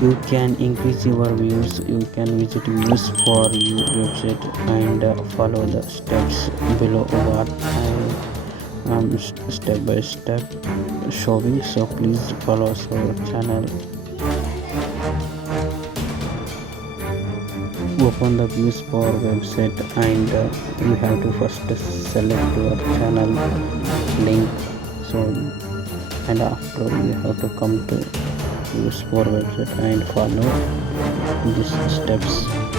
You can increase your views. You can visit views for you website and follow the steps below what I am step by step showing. So please follow our channel. Open the views for website and you have to first select your channel link. So and after you have to come to views for website and follow these steps.